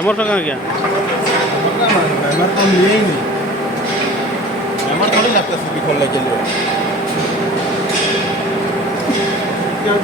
Hammer का कहाँ गया? हैमर तो हम लिए ही नहीं। हैमर थोड़ी लगता सीपी खोलने के लिए। क्या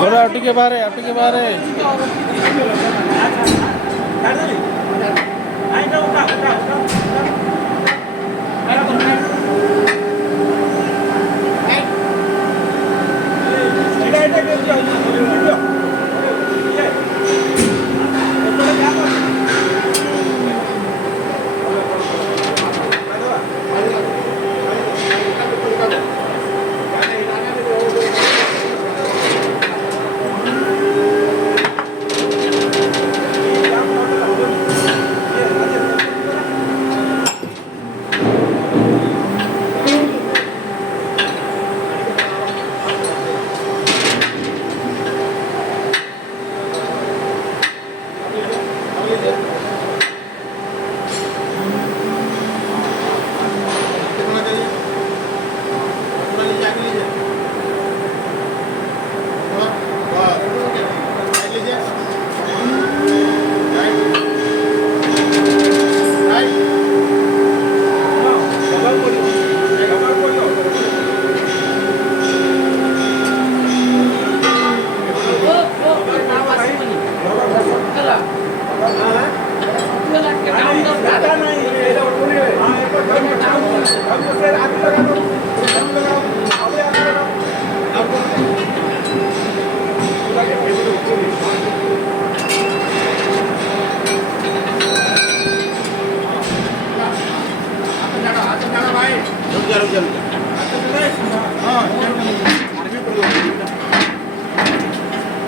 थोड़ा आउटी के बाहर है, आउटी के बाहर है।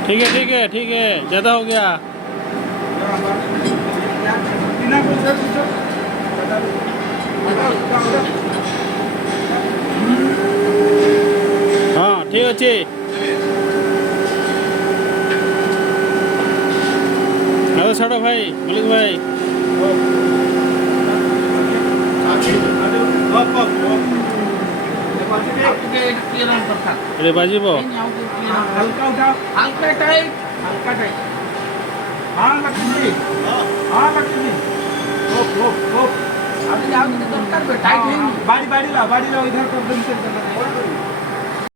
ठीक है, ठीक है, ठीक है, ज़्यादा हो गया। हाँ ठीक अच्छे। आओ छाड़ो भाई, मलिक भाई। अरे बाजी बो हल्का उठाओ, हल्का टाइट, हल्का टाइट। हाँ लक्ष्मी, हाँ लक्ष्मी। ओप ओप ओप। अभी जाओ तो दरकार टाइट है। बाड़ी बाड़ी लाओ इधर कर दो।